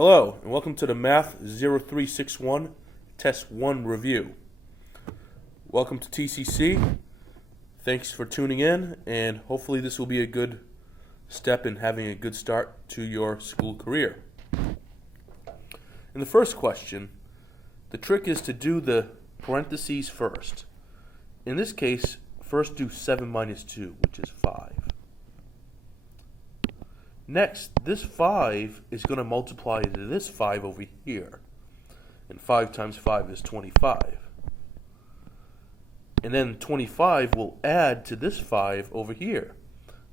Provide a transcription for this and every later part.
Hello, and welcome to the Math 0361 Test 1 review. Welcome to TCC. Thanks for tuning in, and hopefully this will be a good step in having a good start to your school career. In the first question, the trick is to do the parentheses first. In this case, first do 7 minus 2, which is 5. Next, this 5 is going to multiply to this 5 over here. And 5 times 5 is 25. And then 25 will add to this 5 over here,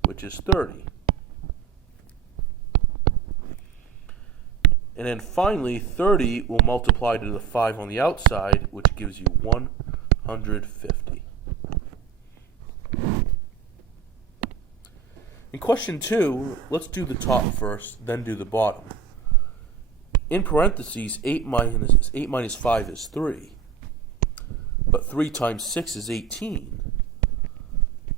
which is 30. And then finally, 30 will multiply to the 5 on the outside, which gives you 150. In question 2, let's do the top first, then do the bottom. In parentheses, 8 minus 5 is 3. But 3 times 6 is 18.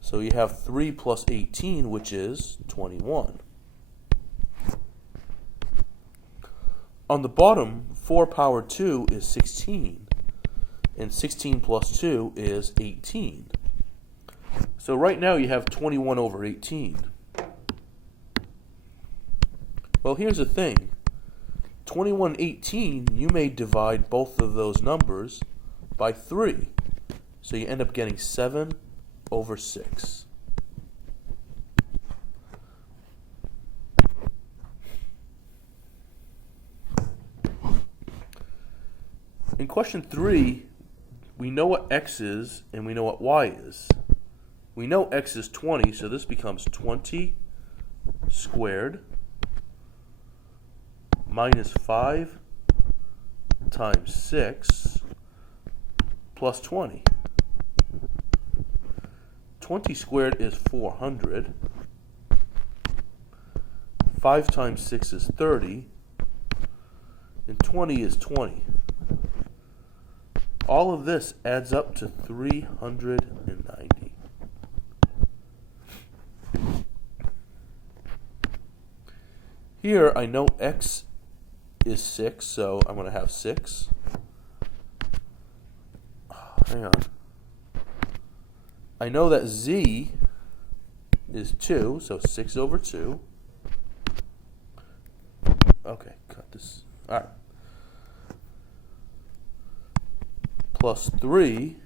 So you have 3 plus 18, which is 21. On the bottom, 4 power 2 is 16. And 16 plus 2 is 18. So right now you have 21 over 18. Well, here's the thing. 21/18, you may divide both of those numbers by 3. So you end up getting 7 over 6. In question 3, we know what x is and we know what y is. We know x is 20, so this becomes 20 squared minus 5 times 6 plus 20. 20 squared is 400. 5 times 6 is 30. And 20 is 20. All of this adds up to 390. Here I know x is 6, so I'm going to have 6. Hang on. I know that z is 2, so 6 over 2. Okay, cut this. All right. Plus 3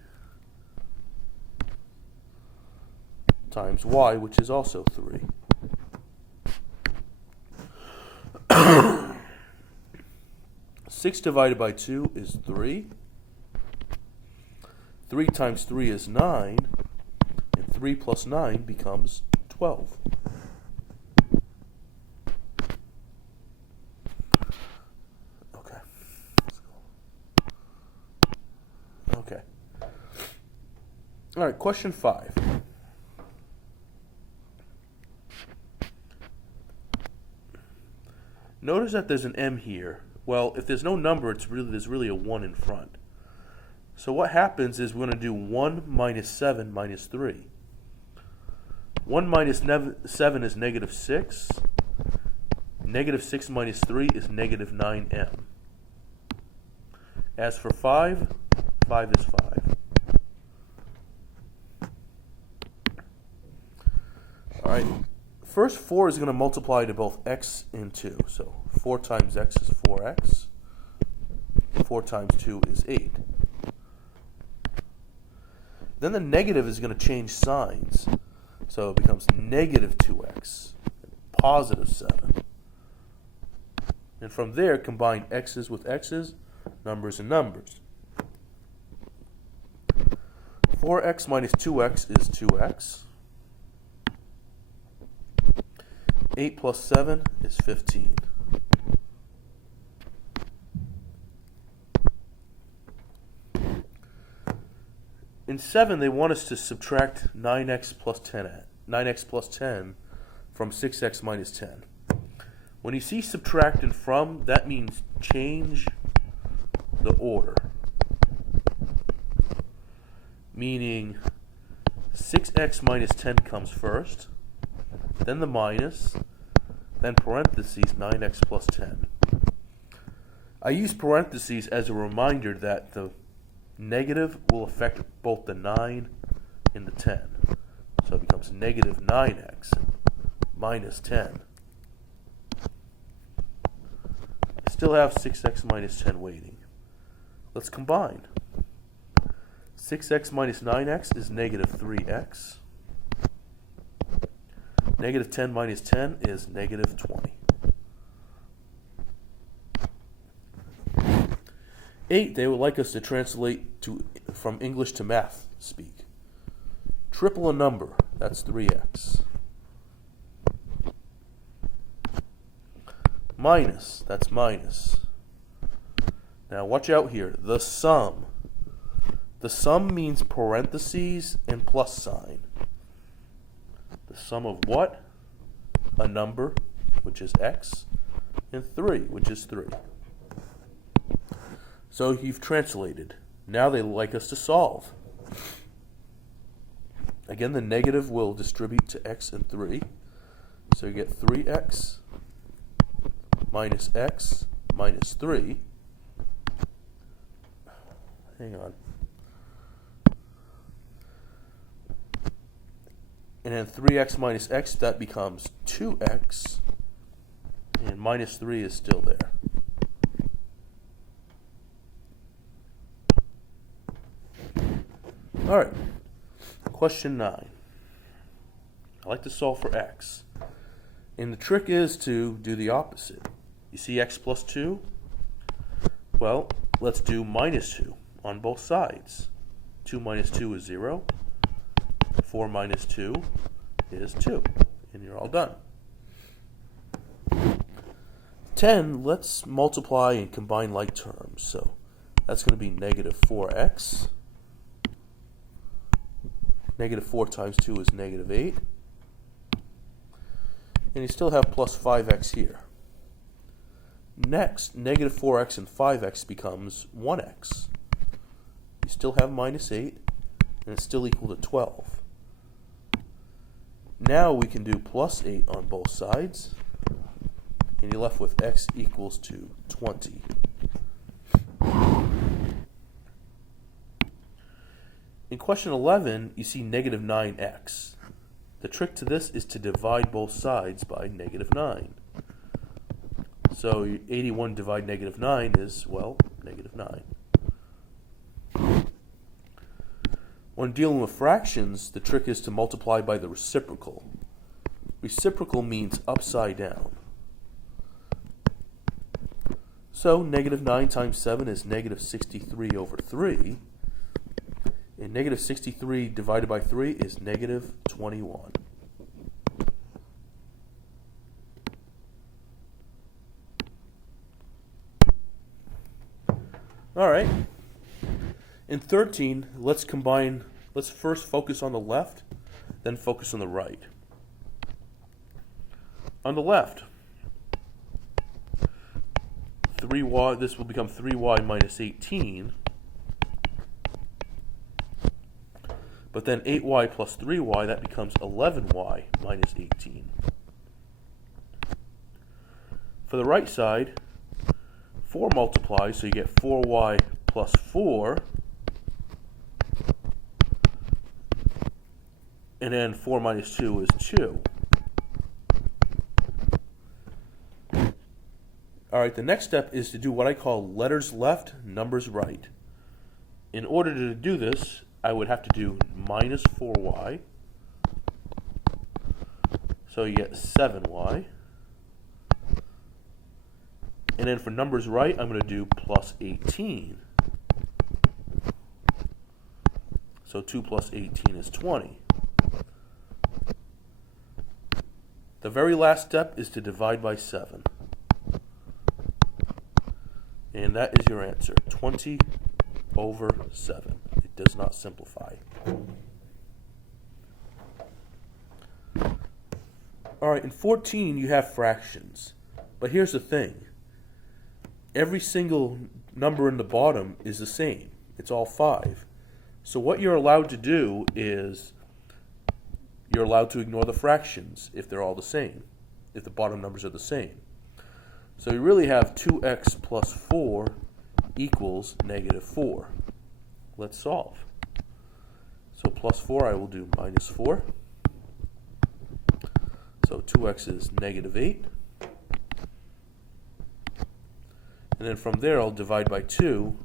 times y, which is also 3. 6 divided by 2 is 3. 3 times 3 is 9. And 3 plus 9 becomes 12. Okay. Okay. All right, question 5. Notice that there's an m here. Well, if there's no number, there's really a 1 in front. So what happens is we're going to do 1 minus 7 minus 3. 1 minus 7 is negative 6. Negative 6 minus 3 is negative 9m. As for 5, 5 is 5. All right. First, 4 is going to multiply to both x and 2. So 4 times x is 4x. 4 times 2 is 8. Then the negative is going to change signs. So it becomes negative 2x, positive 7. And from there, combine x's with x's, numbers and numbers. 4x minus 2x is 2x. 8 plus 7 is 15. In 7, they want us to subtract 9x plus 10 from 6x minus 10. When you see subtract and from, that means change the order. Meaning 6x minus 10 comes first, then the minus, then parentheses 9x plus 10. I use parentheses as a reminder that the negative will affect both the 9 and the 10. So it becomes negative 9x minus 10. I still have 6x minus 10 waiting. Let's combine. 6x minus 9x is negative 3x. Negative 10 minus 10 is negative 20. 8, they would like us to translate from English to math speak. Triple a number, that's 3x. Minus, that's minus. Now watch out here, the sum. The sum means parentheses and plus sign. The sum of what? A number, which is x, and 3, which is 3. So you've translated. Now they like us to solve. Again, the negative will distribute to x and 3. So you get 3x minus x minus 3. Hang on. And then 3x minus x, that becomes 2x. And minus 3 is still there. All right, question 9. I like to solve for x. And the trick is to do the opposite. You see x plus 2? Well, let's do minus 2 on both sides. 2 minus 2 is 0. 4 minus 2 is 2. And you're all done. 10, let's multiply and combine like terms. So that's going to be negative 4x. Negative 4 times 2 is negative 8. And you still have plus 5x here. Next, negative 4x and 5x becomes 1x. You still have minus 8, and it's still equal to 12. Now we can do plus 8 on both sides, and you're left with x equals to 20. In question 11, you see negative 9x. The trick to this is to divide both sides by negative 9. So 81 divided negative 9 is, well, negative 9. When dealing with fractions, the trick is to multiply by the reciprocal. Reciprocal means upside down. So negative 9 times 7 is negative 63 over 3. And negative 63 divided by 3 is negative 21. All right. In 13, let's first focus on the left, then focus on the right. On the left, 3y, this will become 3y minus 18. But then 8y plus 3y, that becomes 11y minus 18. For the right side, 4 multiplies, so you get 4y plus 4. And then 4 minus 2 is 2. All right, the next step is to do what I call letters left, numbers right. In order to do this, I would have to do minus 4y. So you get 7y. And then for numbers right, I'm going to do plus 18. So 2 plus 18 is 20. The very last step is to divide by 7. And that is your answer, 20 over 7. It does not simplify. All right, in 14 you have fractions. But here's the thing. Every single number in the bottom is the same. It's all 5. So what you're allowed to do is you're allowed to ignore the fractions if they're all the same, if the bottom numbers are the same. So you really have 2x plus 4 equals negative 4. Let's solve. So plus 4, I will do minus 4. So 2x is negative 8. And then from there, I'll divide by 2.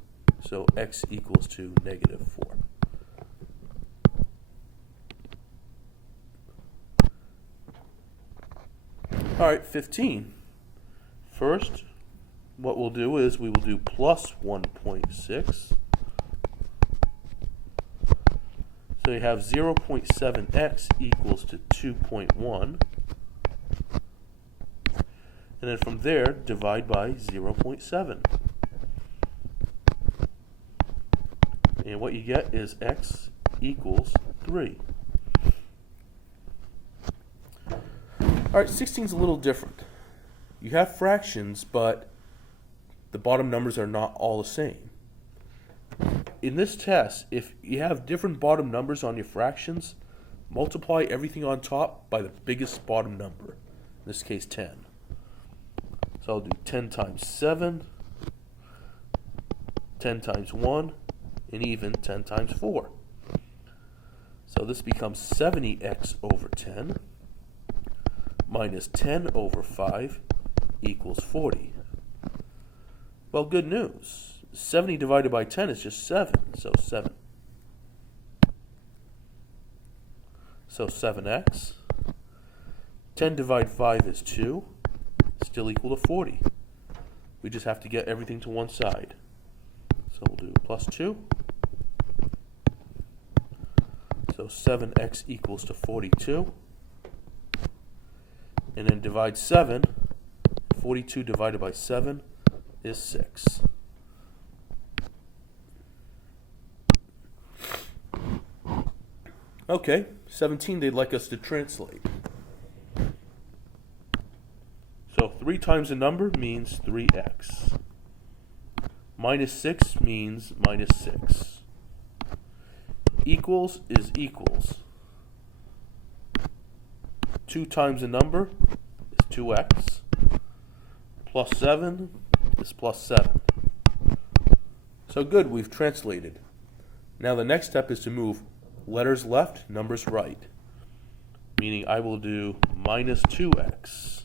So x equals to negative 4. All right, 15. First, what we'll do is we will do plus 1.6. So you have 0.7x equals to 2.1. And then from there, divide by 0.7. And what you get is x equals 3. All right, 16 is a little different. You have fractions, but the bottom numbers are not all the same. In this test, if you have different bottom numbers on your fractions, multiply everything on top by the biggest bottom number, in this case 10. So I'll do 10 times 7, 10 times 1, and even 10 times 4. So this becomes 70x over 10 minus 10 over 5 equals 40. Well, good news. 70 divided by 10 is just 7, so 7. So 7x. 10 divided 5 is 2, still equal to 40. We just have to get everything to one side. So we'll do plus 2. So 7x equals to 42. And then divide 7. 42 divided by 7 is 6. Okay, 17 they'd like us to translate. So 3 times a number means 3x. Minus 6 means minus 6. Equals is equals. 2 times a number is 2x. Plus 7 is plus 7. So good, we've translated. Now the next step is to move letters left, numbers right. Meaning I will do minus 2x.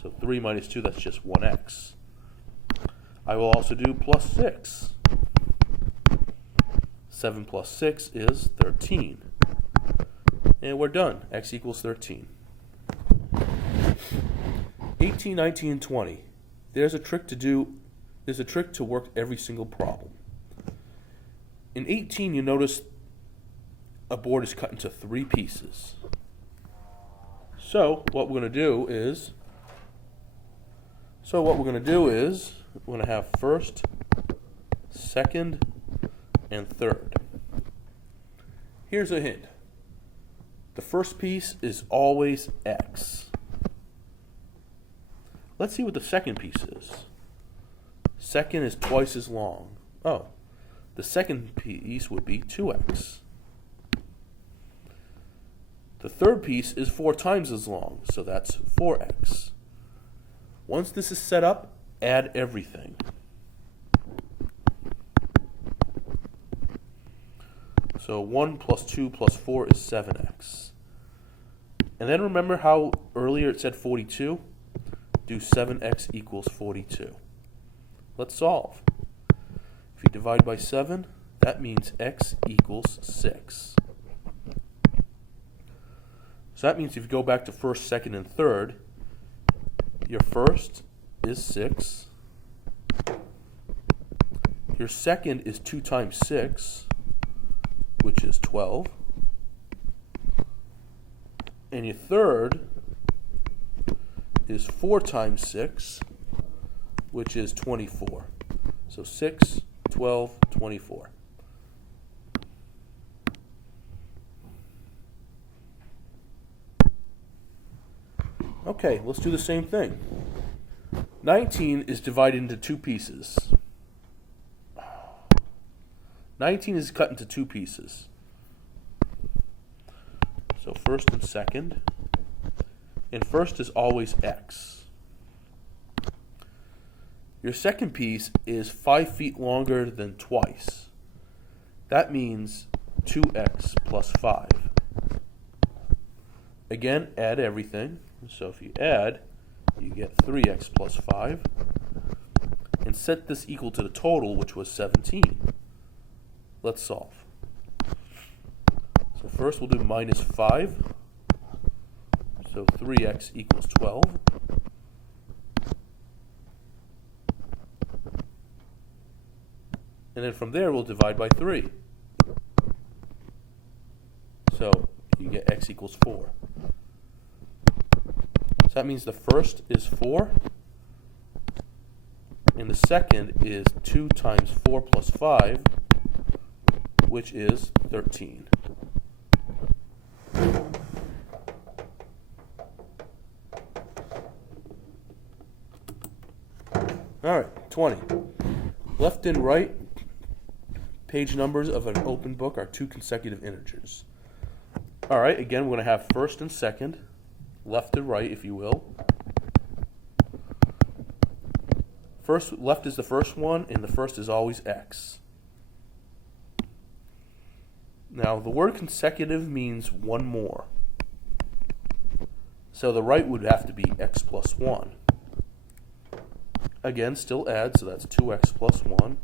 So 3 minus 2, that's just 1x. I will also do plus 6. 7 plus 6 is 13. And we're done. X equals 13. 18, 19, and 20. There's a trick to work every single problem. In 18, you notice a board is cut into 3 pieces. So what we're going to do is we're going to have first, second, and third. Here's a hint. The first piece is always x. Let's see what the second piece is. Second is twice as long. Oh, the second piece would be 2x. The third piece is 4 times as long, so that's 4x. Once this is set up, add everything. So 1 plus 2 plus 4 is 7x. And then remember how earlier it said 42? Do 7x equals 42. Let's solve. If you divide by 7, that means x equals 6. So that means if you go back to first, second, and third, your first is 6. Your second is 2 times 6, which is 12. And your third is 4 times 6, which is 24. So 6, 12, 24. Okay, let's do the same thing. 19 is divided into 2 pieces. 19 is cut into 2 pieces. So first and second. And first is always x. Your second piece is 5 feet longer than twice. That means 2x plus 5. Again, add everything. So if you add, you get 3x plus 5. And set this equal to the total, which was 17. Let's solve. So first we'll do minus 5. So 3x equals 12. And then from there we'll divide by 3. So you get x equals 4. So that means the first is 4. And the second is 2 times 4 plus 5, which is 13. All right, 20. Left and right page numbers of an open book are 2 consecutive integers. All right, again, we're going to have first and second, left and right, if you will. First, left is the first one, and the first is always x. Now, the word consecutive means one more. So the right would have to be x plus 1. Again, still add, so that's 2x plus 1,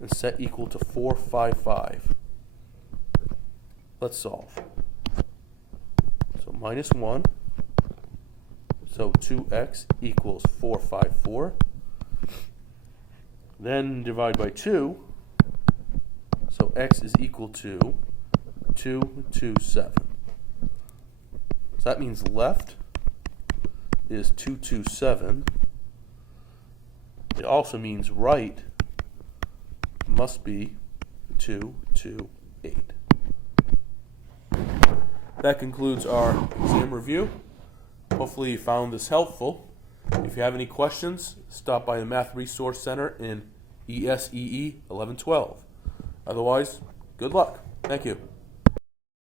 and set equal to 455. Let's solve. So minus 1, so 2x equals 454. Then divide by 2, so x is equal to 227. So that means left is 227. It also means right must be 228. That concludes our exam review. Hopefully you found this helpful. If you have any questions, stop by the Math Resource Center in ESEE 1112. Otherwise, good luck. Thank you.